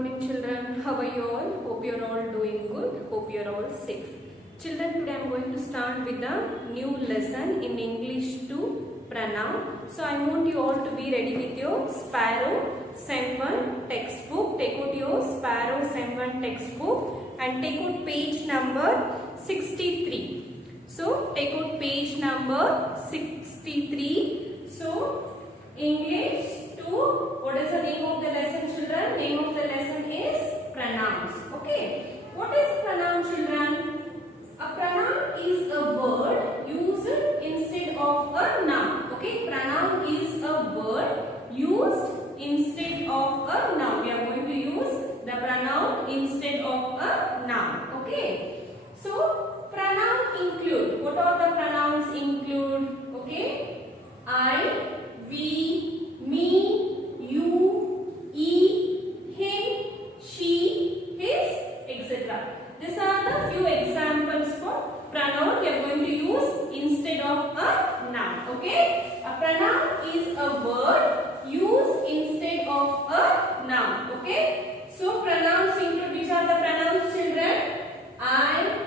morning children. How are you all? Hope you are all doing good. Hope you are all safe. Children, today I am going to start with a new lesson in English 2 pronoun. So I want you all to be ready with your Sparrow Sem 1 textbook. Take out your Sparrow Sem 1 textbook and take out page number 63. So take out page number 63. So English 2, what is the name of the lesson, children? Name of the lesson is pronouns. Okay. What is pronoun, children? A pronoun is a word used instead of a noun. Okay. Pronoun is a word used instead of a noun. We are going to use the pronoun instead of a noun. Okay. So pronoun include. What are the pronouns include? Okay. I, we, me, you, he, him, she, his, etc. These are the few examples for pronoun we are going to use instead of a noun. Okay? A pronoun is a word used instead of a noun. Okay? So pronouns include, which are the pronouns, children? I,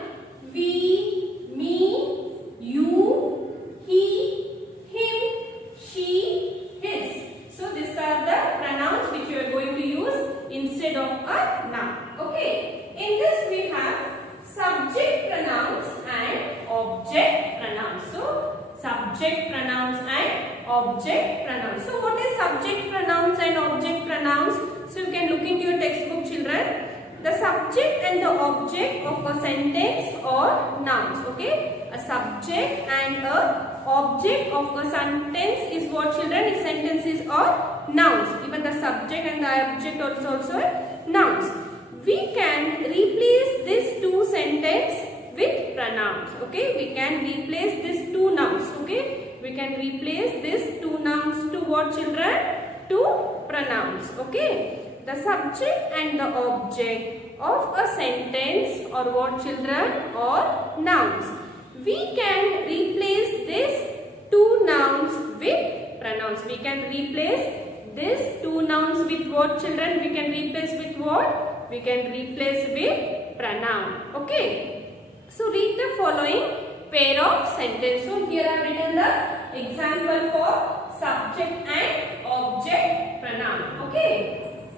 we, me, you, he, him, she, his. So these are the pronouns which you are going to use instead of a noun. Okay. In this we have subject pronouns and object pronouns. So subject pronouns and object pronouns. So what is subject pronouns and object pronouns? So you can look into your textbook, children. The subject and the object of a sentence or nouns. Okay. A subject and a object of a sentence is what, children? Sentences or nouns. Even the subject and the object also nouns. We can replace these two sentences with pronouns. Okay. We can replace these two nouns. Okay. We can replace these two nouns to what, children? To pronouns. Okay. The subject and the object of a sentence or what, children? Or nouns. We can replace these two nouns with pronouns. We can replace these two nouns with what, children? We can replace with what? We can replace with pronoun. Okay. So read the following pair of sentences. So here I have written the example for subject and object pronoun. Okay.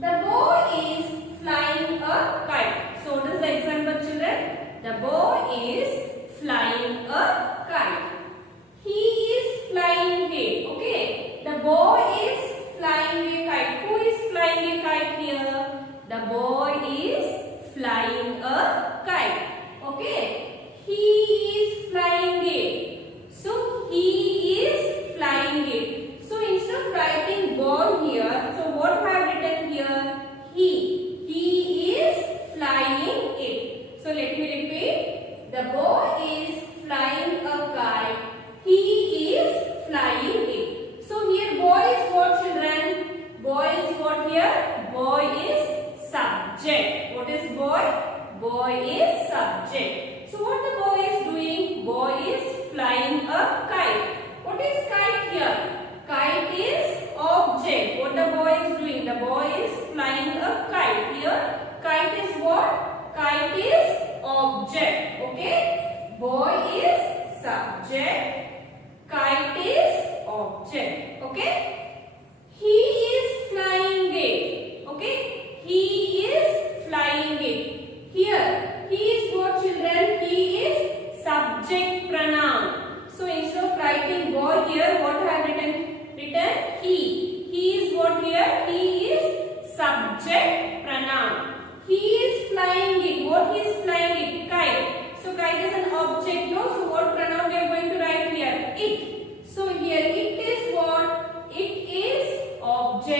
The boy is flying a kite. So what is the example, children? The boy is flying a kite. He is flying a. Okay. The boy is flying a kite. Who is flying a kite here? The boy is flying a kite. Okay. He is flying a. So he is flying a. So instead of writing boy here, so what I have written here? He. He is flying it. So let me repeat. The boy is flying a kite. He is flying it. So here boy is what, children? Boy is what here? Boy is subject. What is boy? Boy is subject. So what the boy is doing? Boy is flying a kite. What is kite here? Kite is object. What the boy is doing? The boy is flying a kite. Here kite is what? Kite is object. Okay. Boy is subject. Kite is object. Okay. He is flying it. Okay. He is flying it. Here he is what, children? He is subject pronoun. So instead of writing boy here, what I have written? Written he. He is what here? He is subject pronoun. He is flying it. What he is flying it? Kite. So kite is an object. No? So what pronoun we are going to write here? It. So here it is what? It is object.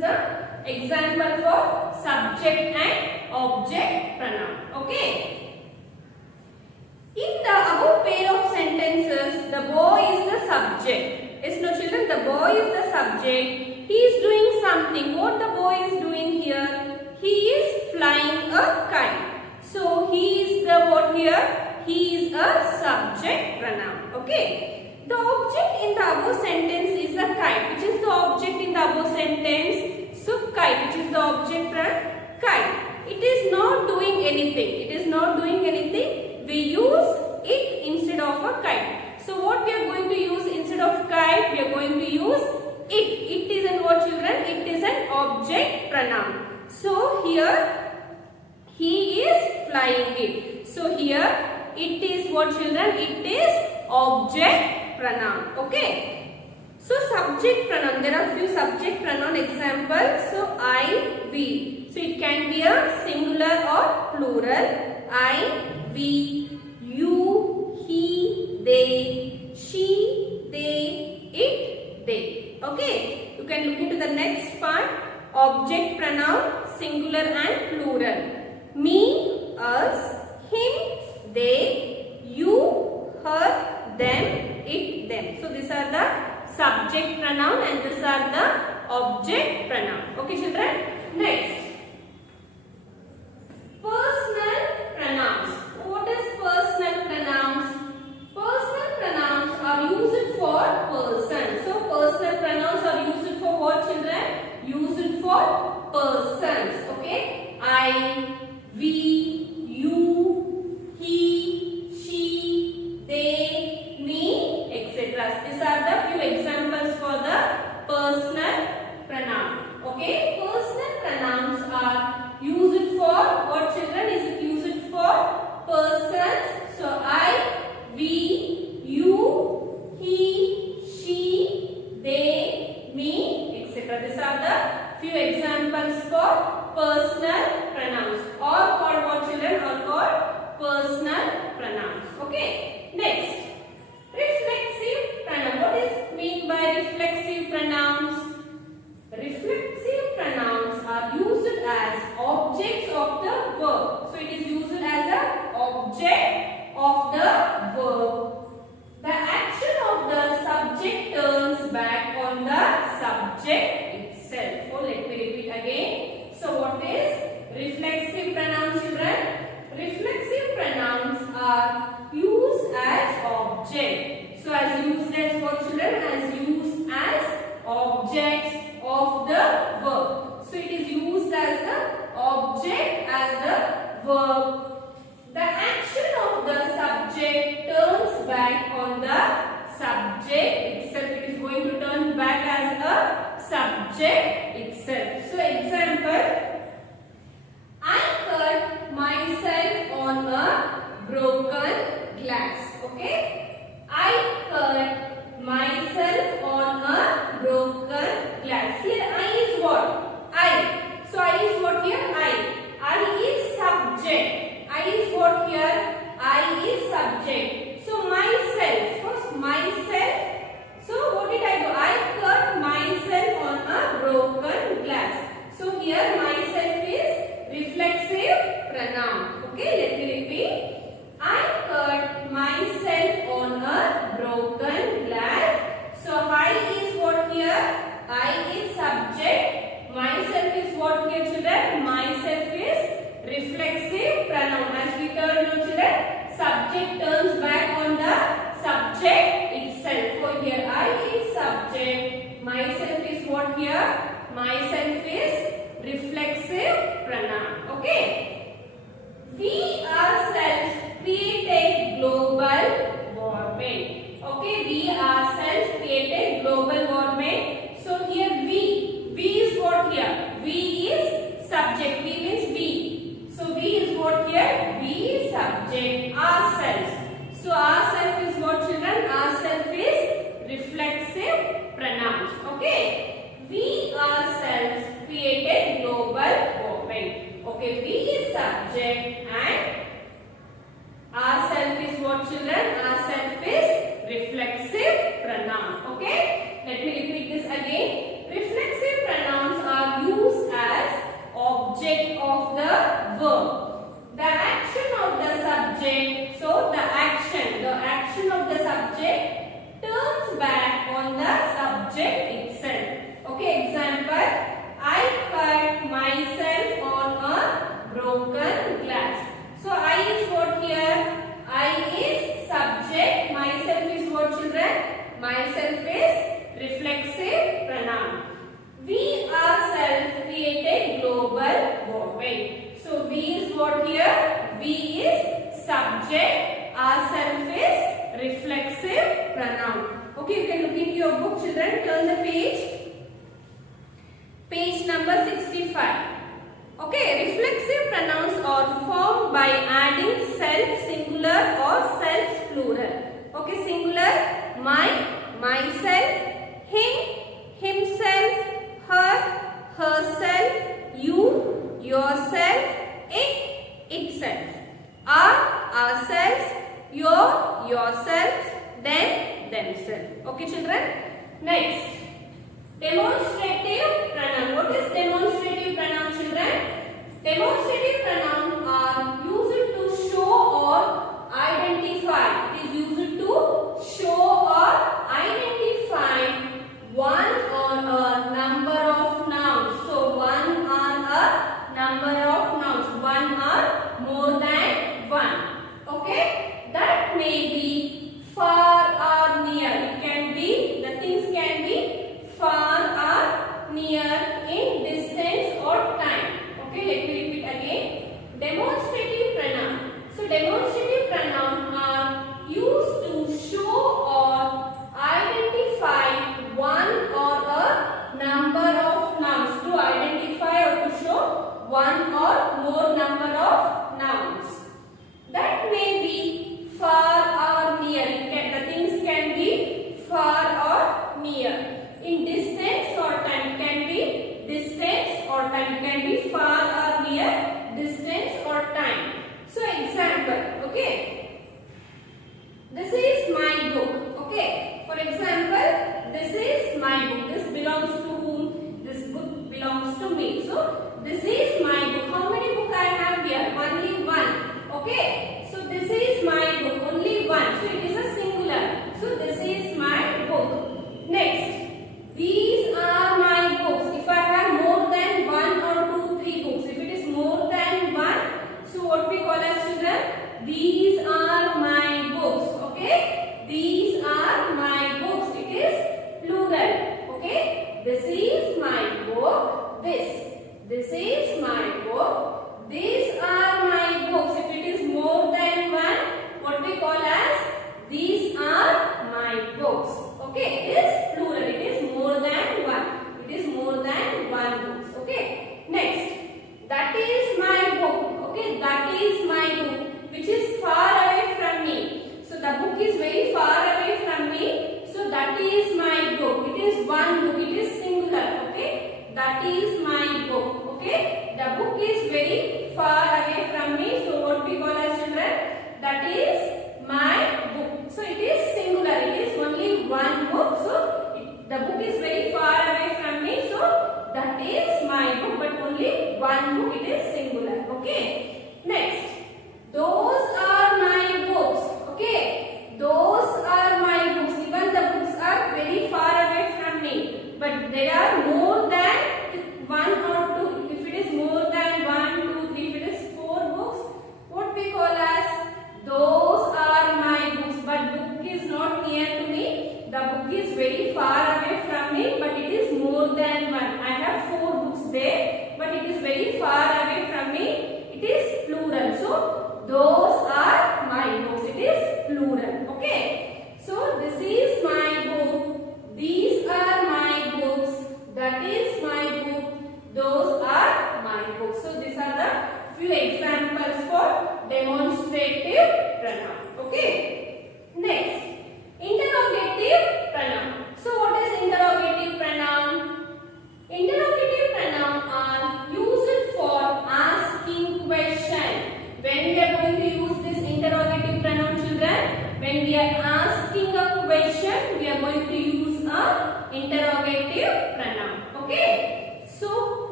is the example for subject and object pronoun. Okay. In the above pair of sentences, the boy is the subject. Yes, no children, the boy is the subject. He is doing something. What the boy is doing here? He is flying a kite. So he is the what here? He is a subject pronoun. Okay. The object in the above sentence is a kite. Which is the object in the above sentence? So kite, which is the object pronoun? Kite. It is not doing anything. It is not doing anything. We use it instead of a kite. So what we are going to use instead of kite? We are going to use it. It is an what children? It is an object pronoun. So here he is flying it. So here it is what children? It is object pronoun. Okay. So subject pronoun. There are few subject pronoun examples. So I, we. So it can be a singular or plural. I, we, you, he, they, she, they, it, they. Okay. You can look into the next part. Object pronoun singular and plural. Me, us, him, they, you, her, them, it, them. So these are the subject pronoun and these are the object pronoun. Okay children. Next. Personal pronouns. What is personal pronouns? Personal pronouns are used for person. So personal pronouns are used for what children? Used for persons. Okay. I, we, you, he, she, they, me, etc. These are the few examples for the personal pronoun. Okay. Personal pronouns are used for what children? Is it used for persons? So I, we, you, he, she, they, me, etc. These are the few examples for personal pronouns, or called what children? Or called personal pronouns. Okay. Next, reflexive pronoun. What is mean by reflexive pronouns? Reflexive pronouns are used as objects of the verb. So it is used as an object of the verb. The action of the subject turns back on the subject itself. So let me repeat again. So what is reflexive pronouns children? Reflexive pronouns are used as object. So as used as what children? As used as objects of the verb. So it is used as the object as the verb. The action of the subject turns back on the subject itself. It is going to turn back as a subject itself. So example, I cut myself on a broken glass. Okay. I cut myself on a broken glass. Here I is what? I. So I is what here? I is subject. I is what here? I is subject. So myself. First myself. So what did I do? I cut myself on a broken glass. So here myself is reflexive pronoun. Okay, let me repeat. I cut myself on a broken glass. So I is what here? I is subject. Myself is what here children? Myself is reflexive pronoun. As we turn no children, subject turns back on the subject itself. So here I is subject. Myself is what here? Myself is reflexive pronoun. Okay. We ourselves created global warming. Okay. We ourselves created global warming. So here we is what here? We is subject. We means we. So we is what here? We is subject. Ourselves. So ourself is what children? Ourself is reflexive pronouns. Okay. We ourselves created global warming. Okay. We is subject and ourself is what children? Ourself is reflexive pronoun. Okay. Let me repeat this again. Reflexive pronouns are your book, children. Turn the page. Page number 65. Okay, reflexive pronouns are formed by adding self singular or self plural. Okay, singular, my, myself, him, himself, her, herself, you, yourself, it, itself, our, ourselves, your, yourselves, them, themselves. Okay, children. Next, demonstrative pronoun. What is demonstrative pronoun, children? Demonstrative pronouns are used to show or identify. It is used to show or identify one or a number of nouns. So one or a number of nouns. One or more than one. Okay? That may be far or near. It can be, the things can be far or near in distance or time. Okay, let me repeat again. Demonstrative pronoun. So demonstrative pronouns are used to show or identify one or a number of nouns. To identify or to show one or more number of nouns. That may be far or near. The things can be far or near. In distance or time, can be distance or time, can be far or near, distance or time. So example, okay, this is my book. Okay, for example, this is my book. This belongs to whom? This book belongs to me. So this is my book. How many books I have here? Only one. Okay, so this is my book. Only one. So it is a singular. So this is my book. Next. These are my books. If I have more than one or two, three books, if it is more than one, so what we call as children? These are my books. Okay? These are my books. It is plural. Okay? This is my book. This is my book. These are my books. If it is more than one, what we call as these are my books. Okay? It is plural. It is more than one. It is more than one books. Okay. Next, that is my book. Okay, that is my book, which is far away from me. So the book is very far away from me. So that is my book. It is one book. It is singular. Okay, that is my book. Okay, the book is very far away from me. So what we call as children? That is my book. So it is singular. It is only one book. So the book is very far away from me, so that is my book, but only one book, it is singular. Okay. Next, those are my books. Okay. Those are my books. Even the books are very far away from me, but there are more than one or two. If it is more than 1, 2, 3, if it is 4 books, what we call as those are my books, but book is not near to me. The book is very far away from me, but it is more than one. I have 4 books there, but it is very far away from me. It is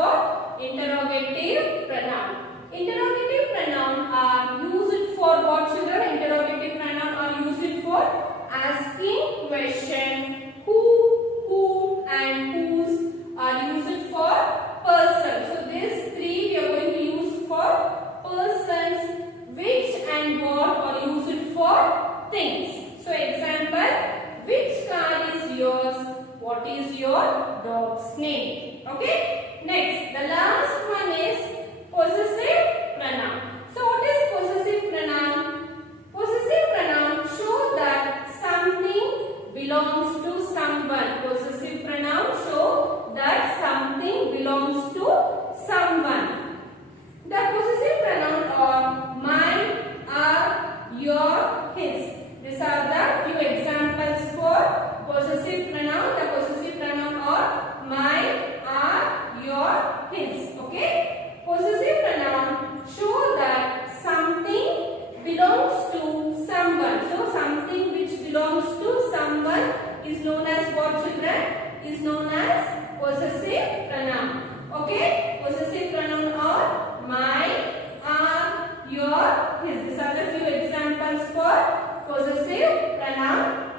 for interrogative pronoun. Interrogative pronoun are used for what, children? Interrogative pronoun are used for asking question. Who and whose are used for person. So these three we are going to use for persons. Which and what are used for things. So example, which car is yours? What is your dog's name? Okay. Next, the last one is possessive pronoun. So what is possessive pronoun? Possessive pronoun show that something belongs to someone. Possessive pronoun show that something belongs to someone. The possessive pronoun are mine, our, your, his. These are the few examples for possessive pronoun. The possessive pronoun are mine, our, your, his. Okay. Possessive pronoun show that something belongs to someone. So something which belongs to someone is known as what, children? Is known as possessive pronoun. Okay. Possessive pronoun are mine, our, your, his. These are the few examples for possessive pronoun.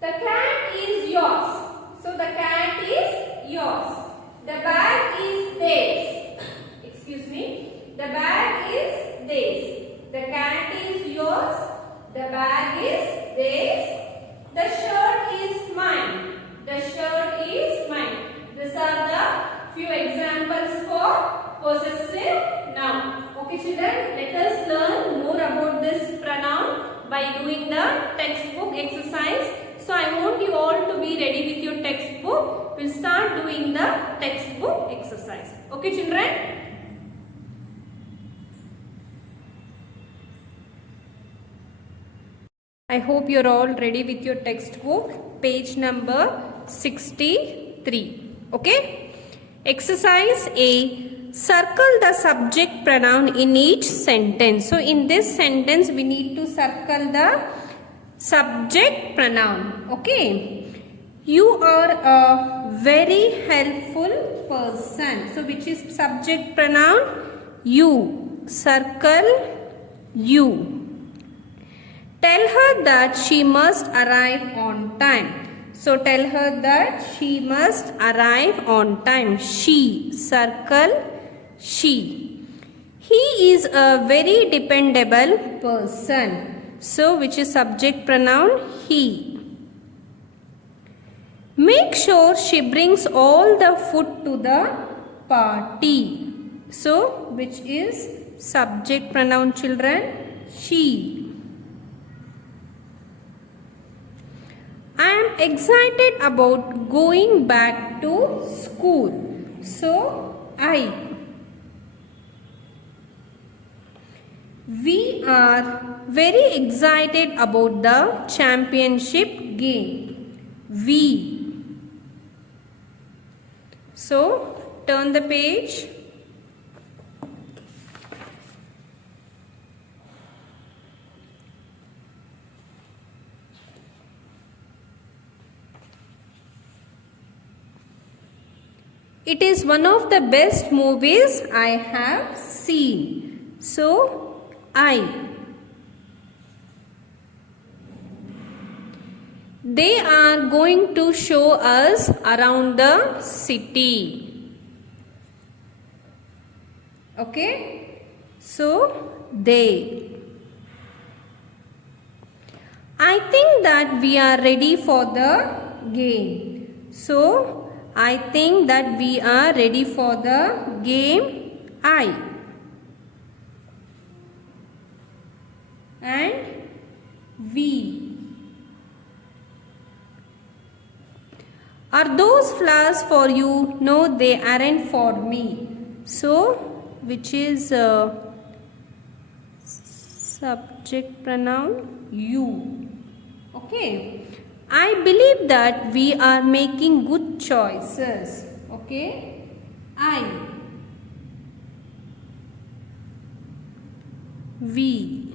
The cat is yours. So the cat is yours. The bag is theirs. Excuse me. The bag is theirs. The cat is yours. The bag is theirs. The shirt is mine. The shirt is mine. These are the few examples for possessive noun. Okay, children, let us learn more about this pronoun by doing the textbook exercise. So I want you all to be ready with your textbook. We'll start doing the textbook exercise. Okay, children? I hope you're all ready with your textbook. Page number 63. Okay? Exercise A. Circle the subject pronoun in each sentence. So in this sentence we need to circle the subject pronoun. Okay. You are a very helpful person. So which is subject pronoun? You. Circle you. Tell her that she must arrive on time. So tell her that she must arrive on time. She. Circle she. He is a very dependable person. So which is subject pronoun? He. Make sure she brings all the food to the party. So which is subject pronoun, children? She. I am excited about going back to school. So I. We are very excited about the championship game. We. So turn the page. It is one of the best movies I have seen. So I. They are going to show us around the city. Okay. So they. I think that we are ready for the game. So I think that we are ready for the game. I. And we. Are those flowers for you? No, they aren't for me. So, which is subject pronoun? You. Okay. I believe that we are making good choices. Okay. I. We.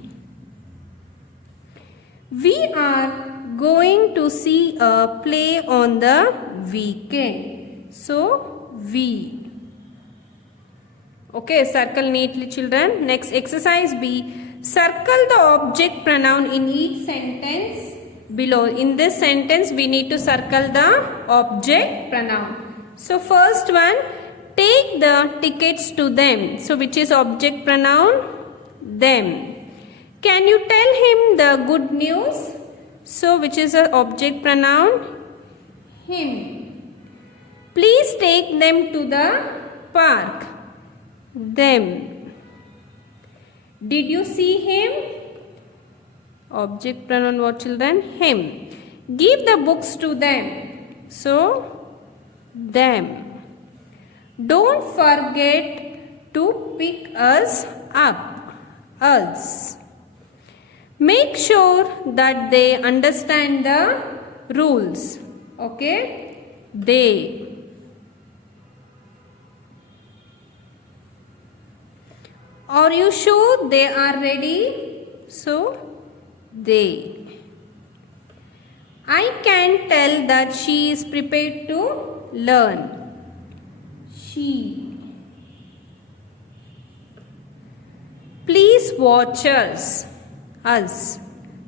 We are going to see a play on the weekend. So, we. Okay, circle neatly children. Next exercise B. Circle the object pronoun in each sentence below. In this sentence we need to circle the object pronoun. So first one, take the tickets to them. So which is object pronoun? Them. Can you tell him the good news? So which is a object pronoun? Him. Please take them to the park. Them. Did you see him? Object pronoun what children? Him. Give the books to them. So them. Don't forget to pick us up. Us. Make sure that they understand the rules. Okay? They. Are you sure they are ready? So, they. I can tell that she is prepared to learn. She. Please watch us. Us.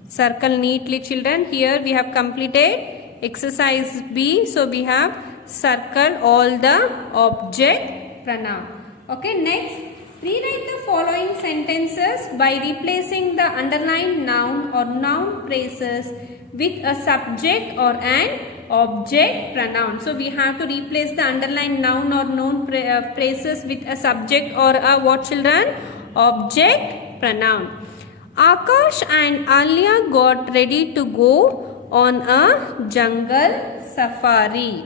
Circle neatly children. Here we have completed exercise B. So, we have circled all the object pronoun. Okay, next. Rewrite the following sentences by replacing the underlined noun or noun phrases with a subject or an object pronoun. So we have to replace the underlined noun or noun phrases with a subject or a what children? Object pronoun. Akash and Alia got ready to go on a jungle safari.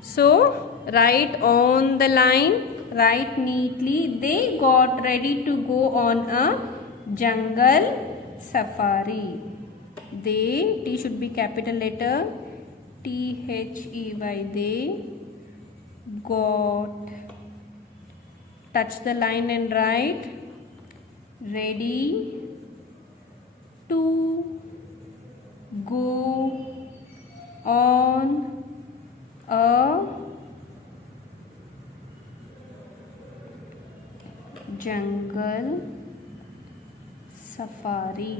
So write on the line. Write neatly. They got ready to go on a jungle safari. They, T should be capital letter. T-H-E-Y. They got. Touch the line and write. Ready to go on a jungle safari.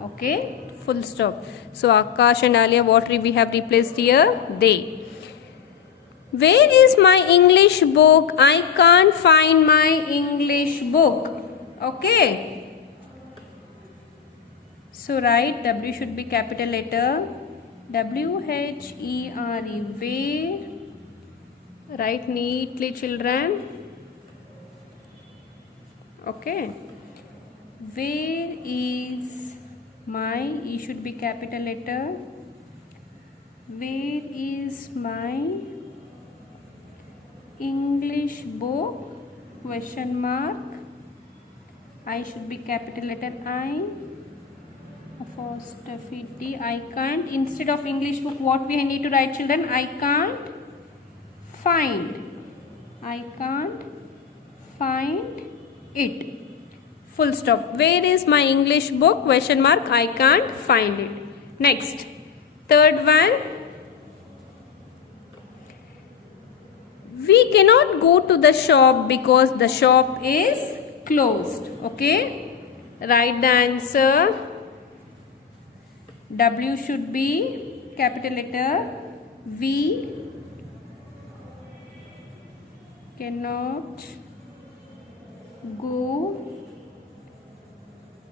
Okay, full stop. So Akash and Alia, what we have replaced here? They. Where is my English book? I can't find my English book. Okay. So write W should be capital letter. W-H-E-R-E. Where? Write neatly children. Okay. Where is my, E should be capital letter. Where is my English book? Question mark. I should be capital letter I. Apostrophe T. I can't. Instead of English book, what we need to write children? I can't find. I can't find it. Full stop. Where is my English book? Question mark. I can't find it. Next. Third one. We cannot go to the shop because the shop is closed. Okay. Write the answer. W should be capital letter. We cannot go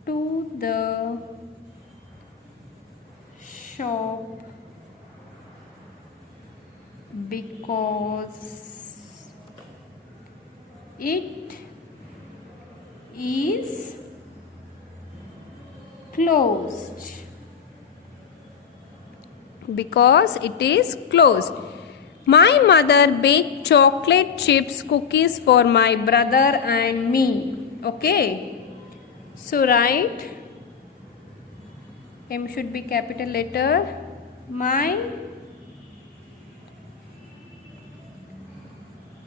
to the shop because it is closed. Because it is closed. My mother baked chocolate chips cookies for my brother and me. Okay. So write. M should be capital letter. My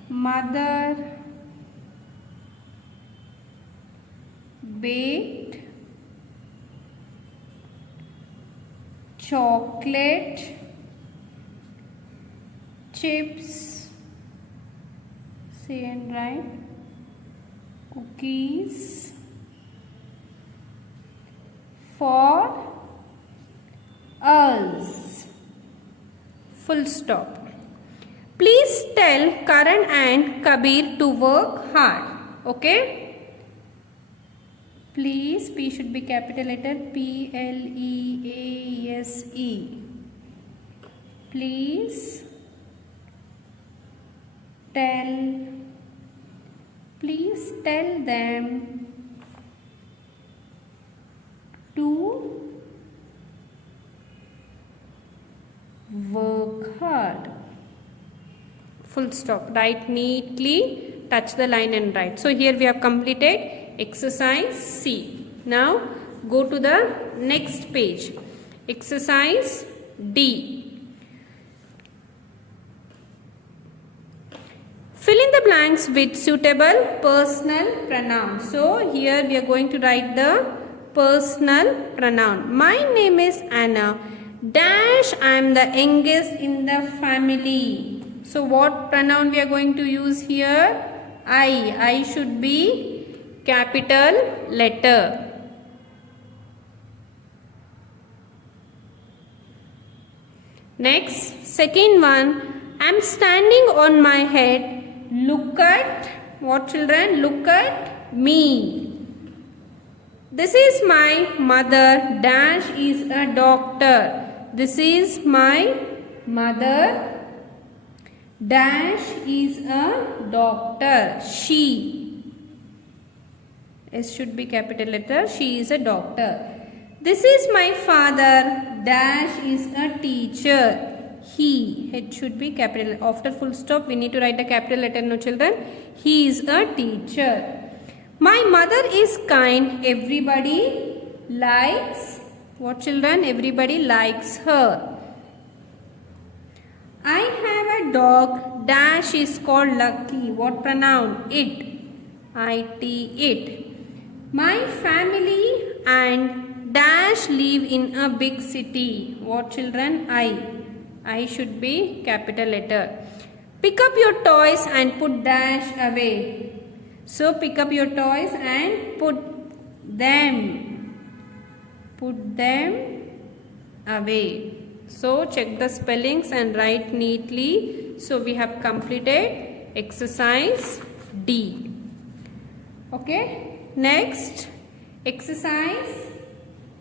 mother baked chocolate chips, say and write, cookies for us. Full stop. Please tell Karan and Kabir to work hard. Okay. Please, P should be capital letter, P-L-E-A-S-E. Please tell them to work hard. Full stop. Write neatly, touch the line and write. So here we have completed exercise C. Now go to the next page. Exercise D. Fill in the blanks with suitable personal pronoun. So here we are going to write the personal pronoun. My name is Anna. Dash, I am the youngest in the family. So what pronoun we are going to use here? I should be capital letter. Next, second one. I am standing on my head. Look at, what children? Look at me. This is my mother. Dash is a doctor. This is my mother. Dash is a doctor. She. S should be capital letter. She is a doctor. This is my father. Dash is a teacher. He. It should be capital. After full stop, we need to write a capital letter, no children. He is a teacher. My mother is kind. Everybody likes. What children? Everybody likes her. I have a dog. Dash is called Lucky. What pronoun? It. I-T, it. My family and Dash live in a big city. What children? I should be capital letter. Pick up your toys and put Dash away. So pick up your toys and put them away. So check the spellings and write neatly. So we have completed exercise D. Okay. Next, exercise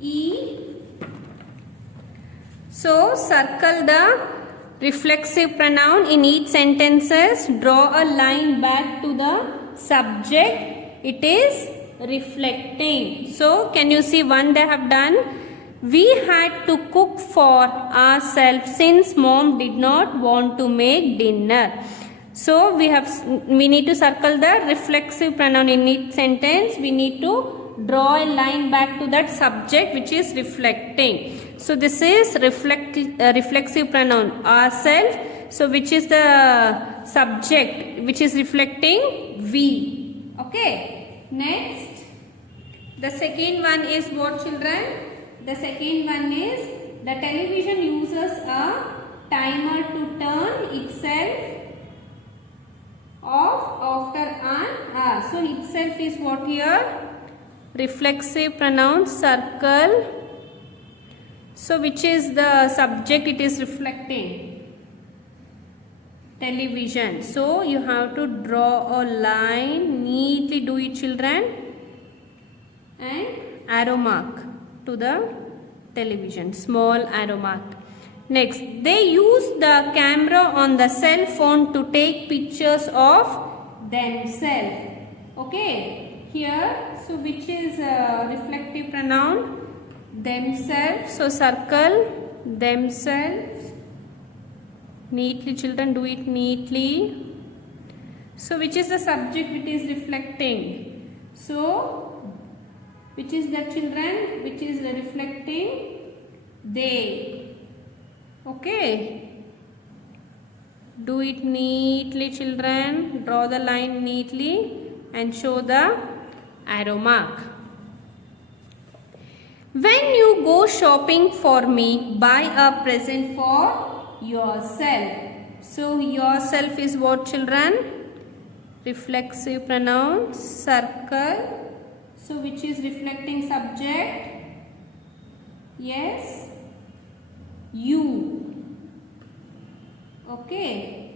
E. So circle the reflexive pronoun in each sentences. Draw a line back to the subject. It is reflecting. So can you see one they have done? We had to cook for ourselves since mom did not want to make dinner. So we need to circle the reflexive pronoun in each sentence. We need to draw a line back to that subject which is reflecting. So this is reflexive pronoun ourselves. So which is the subject which is reflecting? We. Okay. Next, the second one is what children? The second one is the television uses a timer to turn itself off after an hour. So itself is what here? Reflexive pronoun, circle. So which is the subject it is reflecting? Television. So you have to draw a line. Neatly do it children. And arrow mark to the television. Small arrow mark. Next, they use the camera on the cell phone to take pictures of themselves. Okay, here, so which is reflective pronoun? Themselves. So circle themselves. Neatly children, do it neatly. So which is the subject which is reflecting? So which is the children? Which is the reflecting? They. Okay. Do it neatly children. Draw the line neatly and show the arrow mark. When you go shopping for me, buy a present for yourself. So yourself is what children? reflexive pronoun, circle. So which is reflecting subject? Yes, you. Okay.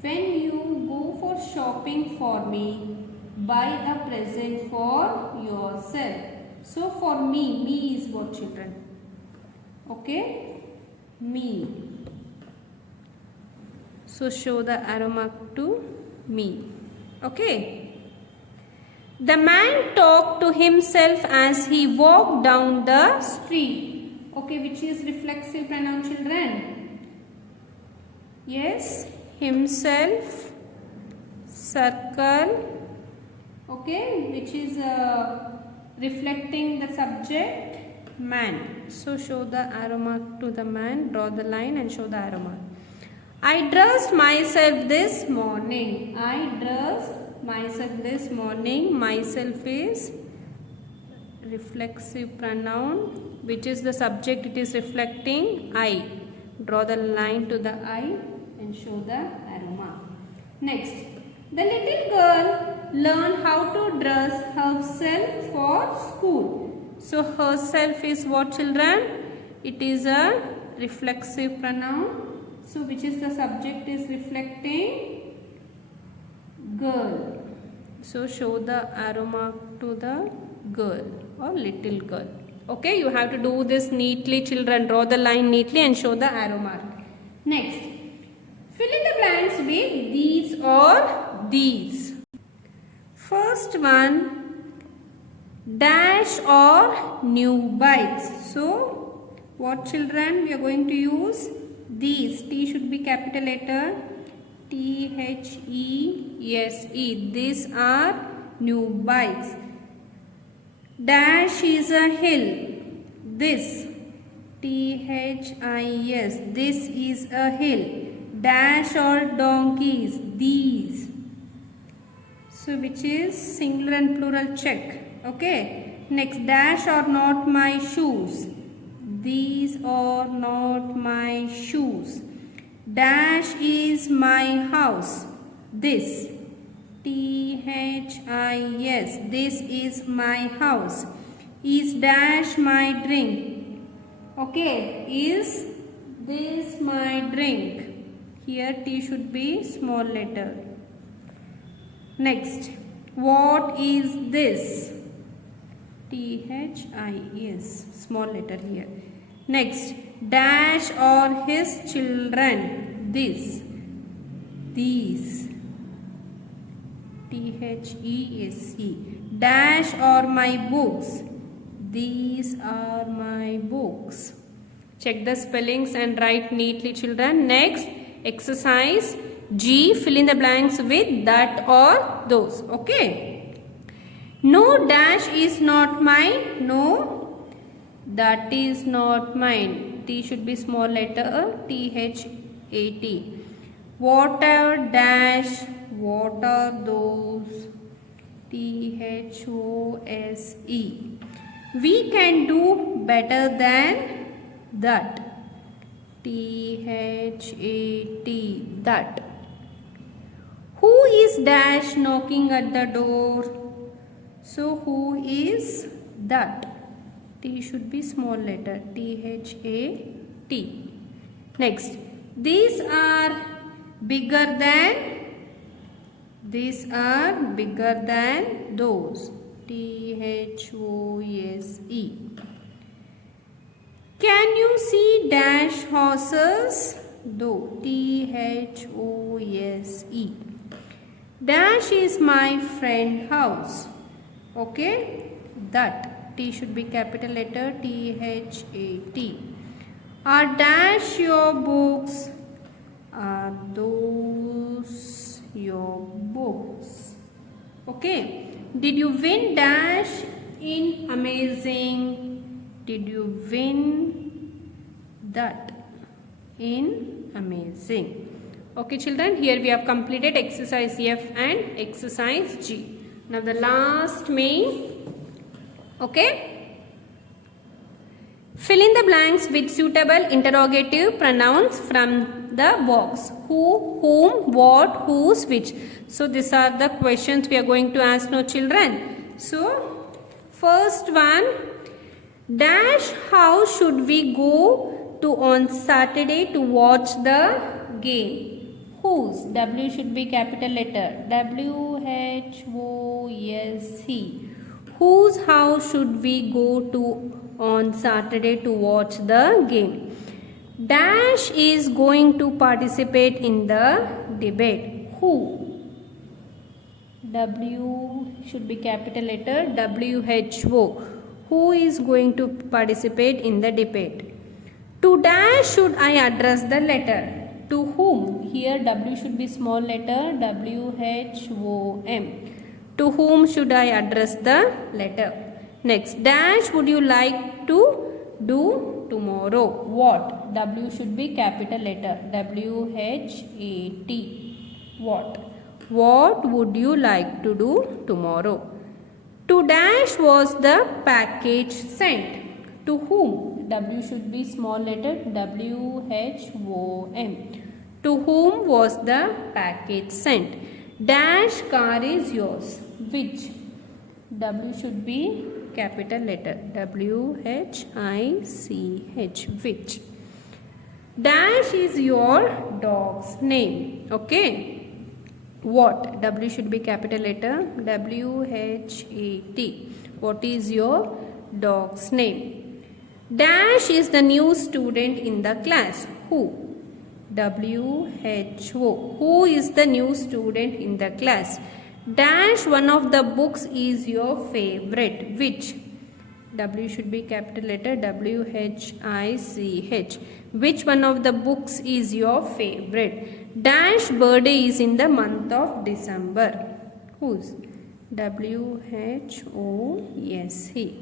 When you go for shopping for me, buy a present for yourself. So for me is what, children? Okay, me. So show the arrow mark to me. Okay. The man talked to himself as he walked down the street. Okay, which is reflexive pronoun, children? Yes, himself, circle. Okay, which is reflecting the subject, man. So show the arrow mark to the man, draw the line and show the arrow mark. I dressed myself this morning. I dressed myself this morning. Myself is reflexive pronoun, which is the subject, it is reflecting I. Draw the line to the I and show the arrow mark. Next, the little girl learned how to dress herself for school. So herself is what, children? It is a reflexive pronoun. So which is the subject is reflecting girl. So show the arrow mark to the girl or little girl. Okay, you have to do this neatly, children. Draw the line neatly and show the arrow mark. Next, fill in the blanks with these or these. First one, dash or new bikes. So what, children? We are going to use these. T should be capital letter. THESE. These are new bikes. Dash is a hill. This. THIS. This is a hill. Dash or donkeys. These. So which is singular and plural, check. Okay. Next, dash or not my shoes. These are not my shoes. Dash is my house. This. THIS. This is my house. Is dash my drink. Okay. Is this my drink. Here T should be small letter. Next. What is this? THIS. Small letter here. Next, dash or his children. This. These. THESE. Dash or my books. These are my books. Check the spellings and write neatly, children. Next, exercise G. Fill in the blanks with that or those. Okay. No dash is not mine. No. That is not mine. T should be small letter. THAT. What are dash? What are those? THOSE. We can do better than that. THAT. That. Who is dash knocking at the door? So who is that? T should be small letter. THAT. Next, these are bigger than. These are bigger than those. THOSE. Can you see dash horses? Though. THOSE. Dash is my friend house. Okay. That. T should be capital letter. THAT. Are dash your books? Are those your books? Okay. Did you win dash in amazing? Did you win that in amazing? Okay, children. Here we have completed exercise F and exercise G. Now the last main. Okay. Fill in the blanks with suitable interrogative pronouns from the box. Who, whom, what, whose, which. So these are the questions we are going to ask now, children. So first one, dash how should we go to on Saturday to watch the game? Whose? W should be capital letter. W-H-O-S-E. Whose house should we go to on Saturday to watch the game? Dash is going to participate in the debate. Who? W should be capital letter. W-H-O. Who is going to participate in the debate? To dash should I address the letter? To whom? Here W should be small letter. W-H-O-M. To whom should I address the letter? Next, dash would you like to do tomorrow? What? W should be capital letter. W-H-A-T. What? What would you like to do tomorrow? To dash was the package sent. To whom? W should be small letter. W-H-O-M. To whom was the package sent? Dash car is yours. Which? W should be capital letter. W-H-I-C-H. Which? Dash is your dog's name. Okay. What? W should be capital letter. W-H-A-T. What is your dog's name? Dash is the new student in the class. Who? W-H-O. Who is the new student in the class? Dash one of the books is your favorite. Which? W should be capital letter. W-H-I-C-H. Which one of the books is your favorite? Dash birthday is in the month of December. Whose? W-H-O-S-E.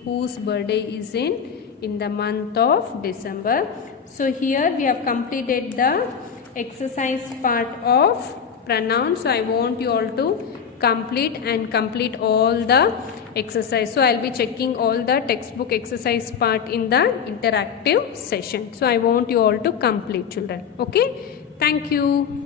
Whose birthday is in the month of December. So here we have completed the exercise part of pronouns. So I want you all to complete all the exercise. So I'll be checking all the textbook exercise part in the interactive session. So I want you all to complete, children. Okay. Thank you.